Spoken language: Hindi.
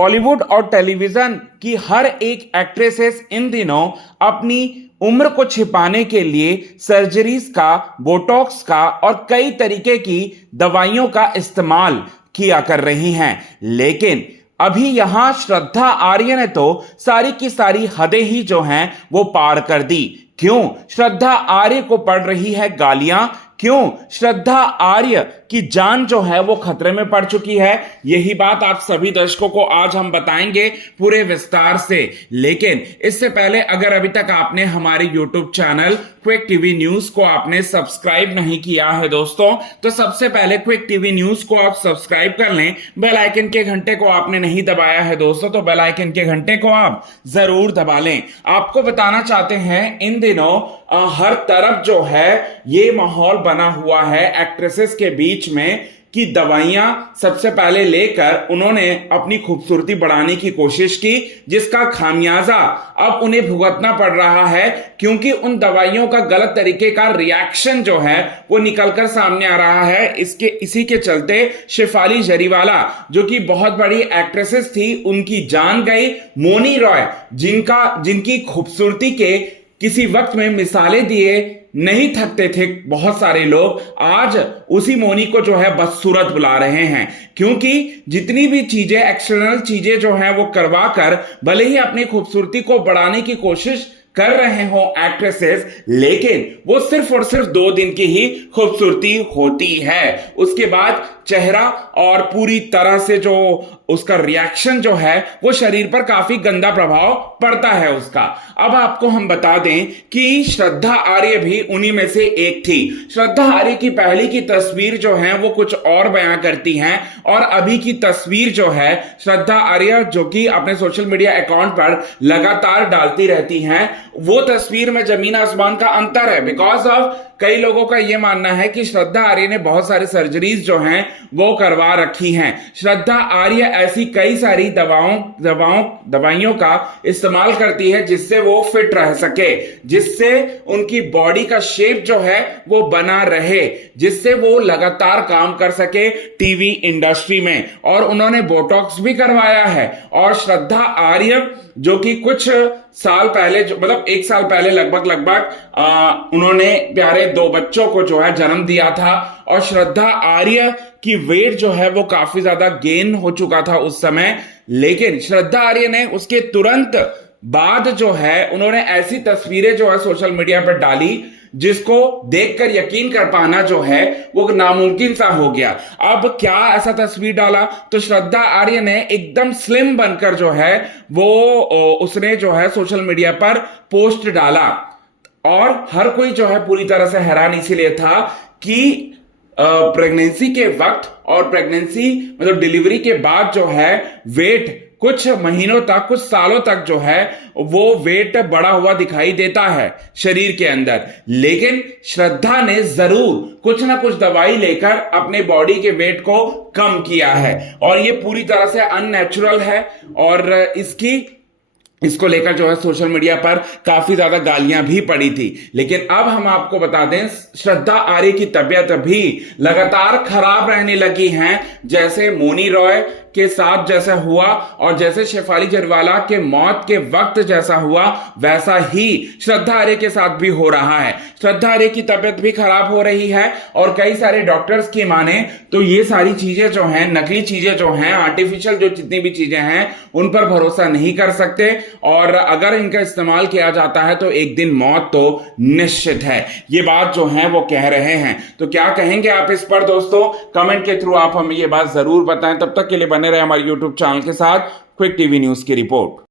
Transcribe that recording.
बॉलीवुड और टेलीविजन की हर एक एक्ट्रेसेस इन दिनों अपनी उम्र को छिपाने के लिए सर्जरीज का, बोटॉक्स का और कई तरीके की दवाइयों का इस्तेमाल किया कर रही हैं। लेकिन अभी यहां श्रद्धा आर्य ने तो सारी की सारी हदें ही जो हैं वो पार कर दी। क्यों श्रद्धा आर्य को पड़ रही है गालियां? क्यों श्रद्धा आर्य की जान जो है वो खतरे में पड़ चुकी है? यही बात आप सभी दर्शकों को आज हम बताएंगे पूरे विस्तार से। लेकिन इससे पहले अगर अभी तक आपने हमारे YouTube channel quick TV news को आपने सब्सक्राइब नहीं किया है दोस्तों, तो सबसे पहले क्विक टीवी न्यूज को आप सब्सक्राइब कर लें। बेल आइकन के घंटे को आपने नहीं दबाया है दोस्तों, तो बेल आइकन के घंटे को आप जरूर दबा लें। आपको बताना चाहते हैं इन दिनों हर तरफ जो है ये माहौल बना हुआ है एक्ट्रेसेस के बीच में कि दवाइयां सबसे पहले लेकर उन्होंने अपनी खूबसूरती बढ़ाने की कोशिश की, जिसका खामियाजा अब उन्हें भुगतना पड़ रहा है क्योंकि उन दवाइयों का गलत तरीके का रिएक्शन जो है वो निकलकर सामने आ रहा है। इसी के चलते शेफाली जरीवाला जो कि बहुत बड़ी एक्ट्रेसेस थी, उनकी जान गई। मौनी रॉय जिनकी खूबसूरती के किसी वक्त में मिसालें दिए नहीं थकते थे बहुत सारे लोग, आज उसी मौनी को जो है बदसूरत बुला रहे हैं क्योंकि जितनी भी चीजें एक्सटर्नल चीजें जो हैं वो करवा कर भले ही अपनी खूबसूरती को बढ़ाने की कोशिश कर रहे हो एक्ट्रेसेस, लेकिन वो सिर्फ और सिर्फ 2 दिन की ही खूबसूरती होती है। उसके बाद चेहरा और पूरी तरह से जो उसका रिएक्शन जो है वो शरीर पर काफी गंदा प्रभाव पड़ता है उसका। अब आपको हम बता दें कि श्रद्धा आर्य भी उन्हीं में से एक थी। श्रद्धा आर्य की पहले की तस्वीर जो है वो कुछ और बयां करती हैं और अभी की तस्वीर जो है श्रद्धा आर्य जो कि अपने सोशल मीडिया अकाउंट पर लगातार डालती रहती हैं, वो तस्वीर में जमीन आसमान का अंतर है। बिकॉज ऑफ कई लोगों का यह मानना है कि श्रद्धा आर्य ने बहुत सारी सर्जरीज जो हैं वो करवा रखी हैं। श्रद्धा आर्य ऐसी कई सारी दवाइयों का इस्तेमाल करती है जिससे वो फिट रह सके, जिससे उनकी बॉडी का शेप जो है वो बना रहे, जिससे वो लगातार काम कर सके टीवी इंडस्ट्री में। और उन्होंने बोटॉक्स भी करवाया है। और श्रद्धा आर्य जो कि कुछ साल पहले मतलब 1 साल पहले लगभग उन्होंने प्यारे 2 बच्चों को जो है जन्म दिया था। और श्रद्धा आर्य की वेट जो है वो काफी ज्यादा गेन हो चुका था उस समय। लेकिन श्रद्धा आर्य ने उसके तुरंत बाद जो है उन्होंने ऐसी तस्वीरें जो है सोशल मीडिया पर डाली जिसको देखकर यकीन कर पाना जो है वो नामुमकिन सा हो गया। अब क्या ऐसा तस्वीर डाला? तो श्रद्धा आर्य ने एकदम स्लिम बनकर जो है वो उसने जो है सोशल मीडिया पर पोस्ट डाला और हर कोई जो है पूरी तरह से हैरान इसीलिए था कि प्रेगनेंसी के वक्त और प्रेगनेंसी मतलब डिलीवरी के बाद जो है वेट कुछ महीनों तक, कुछ सालों तक जो है वो वेट बढ़ा हुआ दिखाई देता है शरीर के अंदर। लेकिन श्रद्धा ने जरूर कुछ ना कुछ दवाई लेकर अपने बॉडी के वेट को कम किया है और ये पूरी तरह से अननेचुरल है। और इसको लेकर जो है सोशल मीडिया पर काफी ज्यादा गालियां भी पड़ी थी। लेकिन अब हम आपको बता दें श्रद्धा आर्य की तबीयत भी लगातार खराब रहने लगी है। जैसे मौनी रॉय के साथ जैसा हुआ और जैसे शेफाली जरीवाला के मौत के वक्त जैसा हुआ वैसा ही श्रद्धा आर्य के साथ भी हो रहा है। श्रद्धा आर्य की तबीयत भी खराब हो रही है और कई सारे डॉक्टर्स की माने तो ये सारी चीजें जो हैं, नकली चीजें जो हैं, आर्टिफिशियल जो जितनी भी चीजें हैं उन पर भरोसा नहीं कर सकते और अगर इनका इस्तेमाल किया जाता है तो एक दिन मौत तो निश्चित है। ये बात जो है वो कह रहे हैं। तो क्या कहेंगे आप इस पर दोस्तों? कमेंट के थ्रू आप हमें ये बात जरूर बताएं। तब तक के लिए बने रहे हमारे YouTube चैनल के साथ। क्विक टीवी न्यूज की रिपोर्ट।